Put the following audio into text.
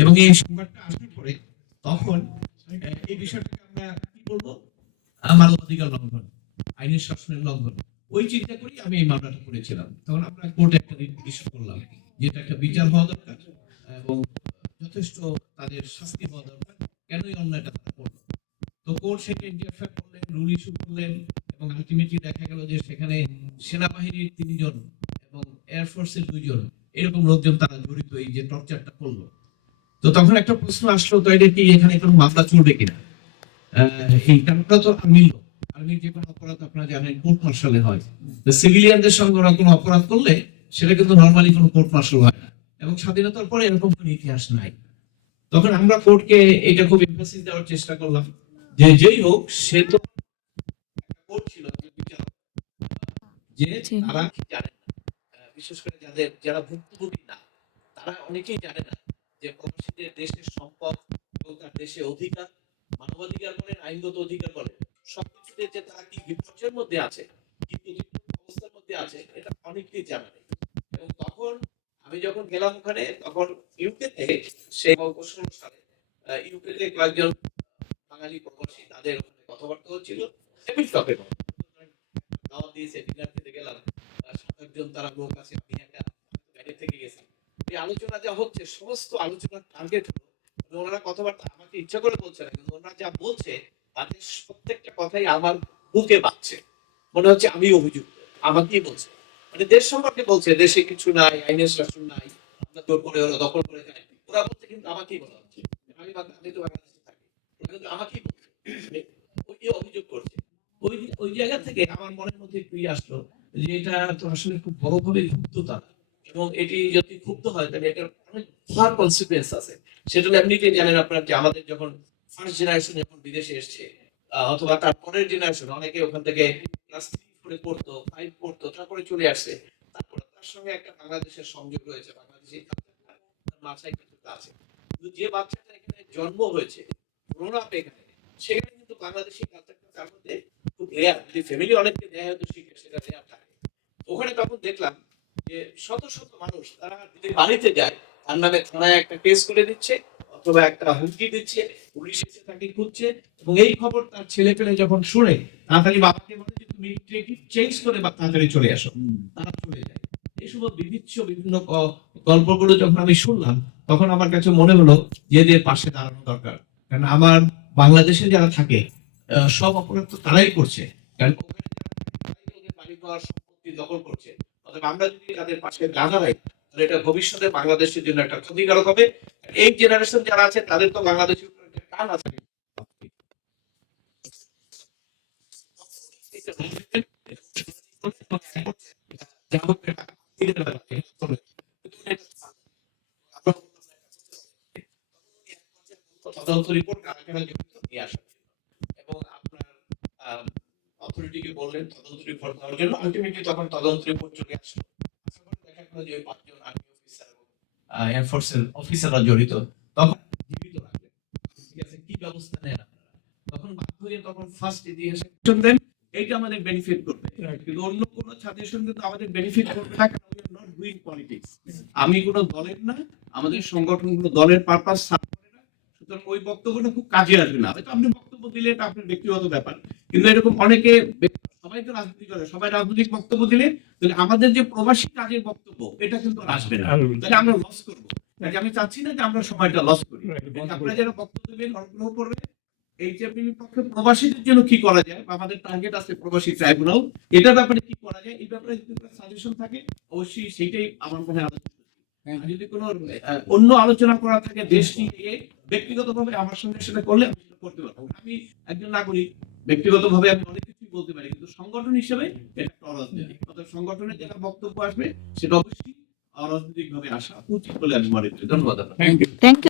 এবং এই সংবাদটা আসার পরে তখন এই বিষয়টাকে আমরা কি বলবো, মানবাধিকার লঙ্ঘন, আইনের শাসনের লঙ্ঘন, ওই চিন্তা করি আমি এই মামলাটা করেছিলাম। তখন আমরা কোর্টে একটা নির্দেশ করলাম যেটা একটা বিচার হওয়া দরকার এবং যথেষ্ট তাদের শাস্তি হওয়া দরকার, কেন এই অন্যায়টা তারা করলো। তো কোর্ট সেটা ইন্টারফেয়ার করলেন, রুল ইস্যু করলেন এবং আলটিমেটলি দেখা গেল যে সেখানে সেনাবাহিনীর 3 জন এবং এয়ারফোর্সের 2 জন এরকম লোকজন তারা জড়িত এই যে টর্চারটা করলো। তো তখন একটা প্রশ্ন আসলো, তো এটা কি এখানে কোনো মামলা চলবে কিনা। এই কারণটা তো মিলল, আর্মির যে কোনো অপরাধ আপনারা জানেন কোর্ট মার্শালে হয়, তো সিভিলিয়ানদের সঙ্গে ওরা কোনো অপরাধ করলে সেটা কিন্তু নর্মালি কোনো কোর্ট মার্শাল হয় না, এবং স্বাধীনতার পরে এরকম কোনো ইতিহাস নাই। তখন আমরা কোর্টকে এটা খুব এমফাসিস দেওয়ার চেষ্টা করলাম যে যেই হোক সে তো কোর্ট ছিল, যে তারা কি জানেন না, বিশেষ করে যারা ভুক্তভোগী না, তারা অনেকেই জানে না যে প্রবাসীদের দেশের সম্পদ এবং তার দেশে অধিকার, মানবাধিকার বলেন, আইনগত অধিকার বলেন, সবকিছুতে যে তারা কি বিপর্যয়ের মধ্যে আছে, কি অবস্থার মধ্যে আছে, এটা অনেকেই জানে না। এবং তখন আমি যখন গেলাম ওখানে, তখন ইউকে থেকে সেই 2016 সালে ইউকে থেকে কয়েকজন বাঙালি প্রবাসী তাদের ওখানে কথাবার্তা হচ্ছিল টেবিল টপে, দাওয়াত দিয়েছে, ডিনার খেতে গেলাম, 7-8 জন তারা লোক আছে, আমি একটা বাইরে থেকে গেছি। এই আলোচনা যা হচ্ছে সমস্ত আলোচনার টার্গেট হলো, ওনারা কথাবার্তা আমাকে ইচ্ছা করে বলছে না, কিন্তু ওনারা যা বলছে তাদের প্রত্যেকটা কথাই আমার বুকে বাজছে, মনে হচ্ছে আমি অভিযুক্ত, আমাকেই বলছে, মানে দেশ সম্পর্কে বলছে, দেশে কিছু নাই, আইনের শাসন নাই, আমরা জোর করে ওরা দখল করে খাই, ওরা বলছে কিন্তু আমাকেই বলা হচ্ছে, আমি তো বাংলাদেশে থাকি, ওরা কিন্তু আমাকেই বলছে, ওই অভিযোগ করছে। ওই ওই জায়গা থেকে আমার মনের মধ্যে একটু আসলো যে এটা তো আসলে খুব বড়ভাবে ক্ষুব্ধতা, এবং এটি যদি ক্ষুব্ধ হয় তাহলে এটার অনেক ফার কনসিকুয়েন্স আছে। সেটা এমনিতেই জানেন আপনার যে আমাদের যখন ফার্স্ট জেনারেশন যখন বিদেশে এসছে, অথবা তার পরের জেনারেশন অনেকে ওখান থেকে ক্লাস 3 পড়তো, 5 পড়তো, তারপরে চলে আসছে, তারপরে তার সঙ্গে একটা বাংলাদেশের সংযোগ রয়েছে, বাংলাদেশের মাথায় কিন্তু আছে। কিন্তু যে বাচ্চাটা এখানে জন্ম হয়েছে, গ্রোন আপ এখানে, সেখানে কিন্তু বাংলাদেশি কালচারটা তার মধ্যে খুব রেয়ার, যদি ফ্যামিলি অনেককে দেয় হয়তো শিখে, সেটা রেয়ার থাকে। ওখানে তখন দেখলাম যে শত শত মানুষ তারা যদি বাড়িতে যায়, তার নামে থানায় একটা কেস করে দিচ্ছে অথবা একটা হুমকি দিচ্ছে, পুলিশ এসে তাকে খুঁজছে, এবং এই খবর তার ছেলে পেলে যখন শুনে তাড়াতাড়ি বাবাকে বলে যে তুমি চেঞ্জ করে বা তাড়াতাড়ি চলে আসো, তারা চলে যায়। এই সময় বিভিন্ন গল্পগুলো যখন আমি শুনলাম, তখন আমার কাছে মনে হলো যে এদের পাশে দাঁড়ানো দরকার, কারণ আমার বাংলাদেশে যারা থাকে সব অপরাধ তো তারাই করছে, কারণ ওদের বাড়ি ঘর সম্পত্তি দখল করছে। অতএব আমরা যদি তাদের পাশে না দাঁড়াই তাহলে এটা ভবিষ্যতে বাংলাদেশের জন্য একটা ক্ষতিকারক হবে। এই জেনারেশন যারা আছে তাদের তো বাংলাদেশের উপর একটা টান আছে। তদন্ত রিপোর্ট কারা নিয়ে আসা এবং আপনার অথরিটিকে বললেন তদন্ত রিপোর্ট দেওয়ার জন্য, আলটিমেটলি তখন তদন্ত রিপোর্ট চলে আসলো। দেখা গেল যে 5 জন আর্মি অফিসার এবং এয়ারফোর্সের অফিসাররা জড়িত, তখন জীবিত রাখলেন, ঠিক আছে, কি ব্যবস্থা নেন আপনারা, তখন বাধ্য হয়ে তখন ফার্স্ট ইতিহাসে দেন, এইটা আমাদের বেনিফিট করবে, কিন্তু অন্য কোন সাজেশন কিন্তু আমাদের বেনিফিট করবে না, কারণ we are not doing politics, আমি কোন দলের না, আমাদের সংগঠন কোন দলের পারপাস সার্ভ করে না, সুতরাং ওই বক্তব্যটা খুব কাজে আসবে না। হয়তো আপনি বক্তব্য দিলে এটা আপনার ব্যক্তিগত ব্যাপার, কিন্তু এরকম অনেকে, সবাই তো রাজনীতি করে, সবাই রাজনৈতিক বক্তব্য দিলে তাহলে আমাদের যে প্রবাসী কাজের বক্তব্য এটা কিন্তু আসবে না, তাহলে আমরা লস করবো। আমি চাচ্ছি না যে আমরা সময়টা লস করি, আপনারা যারা বক্তব্য দেবেন অনুগ্রহ করবে এইচএপির পক্ষে প্রবাসীদের জন্য কি করা যায়, বা আমাদের টার্গেট আছে প্রবাসী ট্রাইব্যুনাল, এটার ব্যাপারে কি করা যায়, এই ব্যাপারে যদি সাজেশন থাকে অবশ্যই সেইটাই আমার মনে আলোচনা। যদি কোনো অন্য আলোচনা করা থাকে দেশ নিয়ে ব্যক্তিগতভাবে আমার সঙ্গে সেটা করলে আমি সেটা করতে পারবো। আমি একজন নাগরিক, ব্যক্তিগতভাবে আমি অনেক কিছু বলতে পারি, কিন্তু সংগঠন হিসেবে এটা একটা অরাজনৈতিক, অর্থাৎ সংগঠনের যারা বক্তব্য আসবে সেটা অবশ্যই অরাজনৈতিক ভাবে আসা উচিত বলে আমি মনে করি। ধন্যবাদ। Thank you.